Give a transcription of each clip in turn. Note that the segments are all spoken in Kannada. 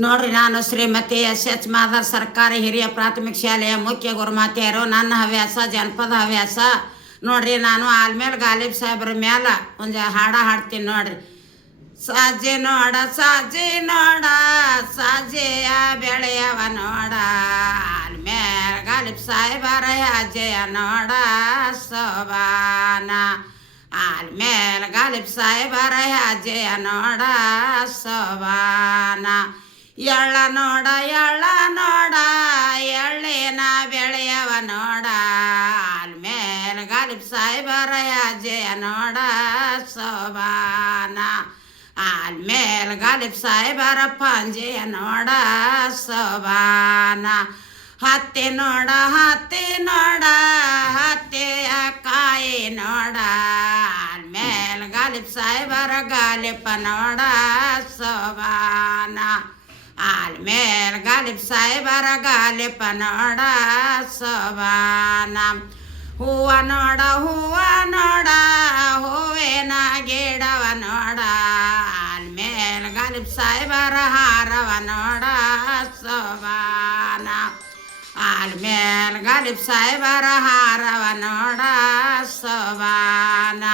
ನೋಡ್ರಿ, ನಾನು ಶ್ರೀಮತಿ ಎಸ್ ಎಚ್ ಮಾದರ್ ಸರ್ಕಾರಿ ಹಿರಿಯ ಪ್ರಾಥಮಿಕ ಶಾಲೆಯ ಮುಖ್ಯ ಗುರುಮಾತೆಯರು. ನನ್ನ ಹವ್ಯಾಸ ಜನಪದ ಹವ್ಯಾಸ. ನೋಡ್ರಿ, ನಾನು ಆಲ್ಮೇಲೆ ಗಾಲಿಬ್ ಸಾಹೇಬ್ರ ಮ್ಯಾಲ ಒಂದು ಹಾಡ ಹಾಡ್ತೀನಿ ನೋಡ್ರಿ. ಸಾಜೆ ನೋಡ ಸಾಜೆ ನೋಡ ಸಾಜೆಯ ಬೆಳೆಯವ ನೋಡ, ಆಲ್ಮೇಲೆ ಗಾಲಿಬ್ ಸಾಹೇಬರ ಹೆಜ್ಜೆಯ ನೋಡ ಸೋಬಾನ, ಆಲ್ಮೇಲೆ ಗಾಲಿಬ್ ಸಾಹೇಬರ ಹೆಜ್ಜೆಯ ನೋಡ ಸೋಬಾನ. ಎಳ್ಳ ನೋಡ ಎಳ್ಳ ನೋಡ ಎಳ್ಳಿನ ಬೆಳೆಯವ ನೋಡ, ಆಲ್ಮೇಲೆ ಗಾಲಿಬ್ ಸಾಹೇಬರ ಹೆಜ್ಜೆಯ ನೋಡ ಸೋಬಾನ, ಆಲ್ಮೇಲೆ ಗಾಲಿಬ್ ಸಾಹೇಬರ ಪಂಜೆಯ ನೋಡ ಸೋಬಾನ. ಹತ್ತಿ ನೋಡ ಹತ್ತಿ ನೋಡ ಹತ್ತಿಯ ಕಾಯಿ ನೋಡ, ಆಲ್ಮೇಲೆ ಗಾಲಿಬ್ ಸಾಹೇಬರ ಗಾಲಿಪ ನೋಡ ಸೋಬಾನ, ಆಲ್ಮೇಲೆ ಗಾಲಿಬ್ ಸಾಹೇಬರ ಗಾಲಿಪ ನೋಡ ಸೋಬಾನ. ಹೂವ ನೋಡ ಹೂವ ನೋಡ ಹೂವಿನ ಗಿಡವ ನೋಡ, ಆಲ್ಮೇಲೆ ಗಾಲಿಬ್ ಸಾಹೇಬರ ಹಾರವ ನೋಡ ಸೋಬಾನ, ಆಲ್ಮೇಲೆ ಗಾಲಿಬ್ ಸಾಹೇಬರ ಹಾರವ ನೋಡ ಸೋಬಾನ.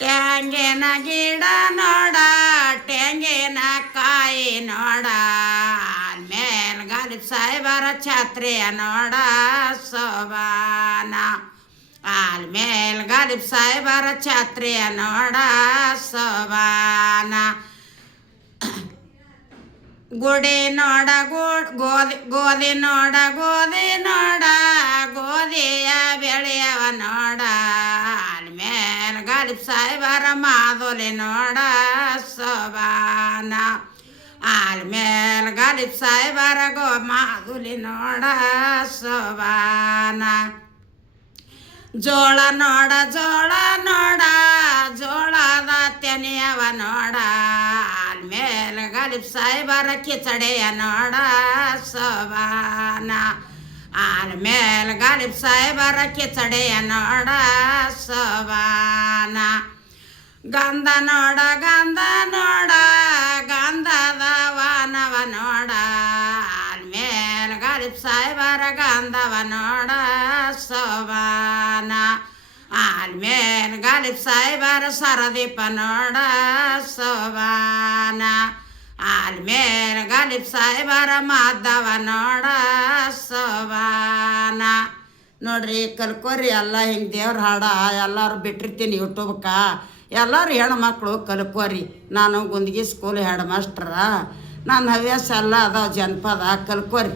ತೆಂಗಿನ ಗಿಡ ನೋಡ ತೆಂಗಿನ ಕಾಯಿ ನೋಡ, ಆಲ್ಮೇಲೆ ಗಾಲಿಬ್ ಸಾಹೇಬರ ಛತ್ರಿಯ ನೋಡ ಸೋಬಾನ, ಆಲ್ಮೇಲೆ ಗಾಲಿಬ್ ಸಾಹೇಬರ ಛತ್ರಿಯ ನೋಡ ಸೋಬಾನ. ಗುಡಿ ನೋಡ ಗೋಧಿ ನೋಡ ಗೋಧಿ ನೋಡ ಗೋಧಿಯ ಬೆಳೆಯವ ನೋಡ, ಆಲ್ಮೇಲೆ ಗಾಲಿಬ್ ಸಾಹೇಬರ ಮಾದುಲಿ ನೋಡ ಸೋಬಾನ, ಆಲ್ಮೇಲೆ ಗಾಲಿಬ್ ಸಾಹೇಬರ ಮಾದುಲಿ ನೋಡ ಸೋಬಾನ. ಜೋಳ ನೋಡ ಜೋಳ ನೋಡ ಜೋಳದ ತೆನೆಯವ ನೋಡ, ಆಲ್ಮೇಲೆ ಗಾಲಿಬ್ ಸಾಹೇಬರ ಕಿಚಡೆಯ ನೋಡ ಸೋಬಾನ, ಆಲ್ಮೇಲೆ ಗಾಲಿಬ್ ಸಾಹೇಬರ ಕಿಚಡೆಯ ನೋಡ ಸೋಬಾನ. ಗಂಧ ನೋಡ ಗಂಧ ನೋಡ ಗಂಧದ ವಾನವ ನೋಡ, ಆಲ್ಮೇಲೆ ಗಾಲಿಬ್ ಸಾಹೇಬರ ಗಂಧವ ನೋಡ ಸೋಬಾನ, ಆಲ್ಮೇಲೆ ಗಾಲಿಬ್ ಸಾಹೇಬರ ಸರದೀಪ ನೋಡ ಸೋಬಾನ, ಆಲ್ಮೇಲೆ ಗಾಲಿಬ್ ಸಾಹೇಬರ ಮಾಧವ ನೋಡ ಸೋಬಾನ. ನೋಡ್ರಿ, ಕಲ್ಕೋರಿ ಎಲ್ಲ ಹಿಂಗೆ ದೇವ್ರ ಹಾಡ ಎಲ್ಲರೂ ಬಿಟ್ಟಿರ್ತೀನಿ ಯೂಟ್ಯೂಬ್ಗೆ. ಎಲ್ಲರೂ ಹೆಣ್ಮಕ್ಳು ಕಲ್ಕೋರಿ. ನಾನು ಗುಂದಗಿ ಸ್ಕೂಲ್ ಹೆಡ್ ಮಾಸ್ಟ್ರ. ನನ್ನ ಹವ್ಯಾಸ ಎಲ್ಲ ಅದಾವ ಜನಪದ, ಕಲ್ಕೋರಿ.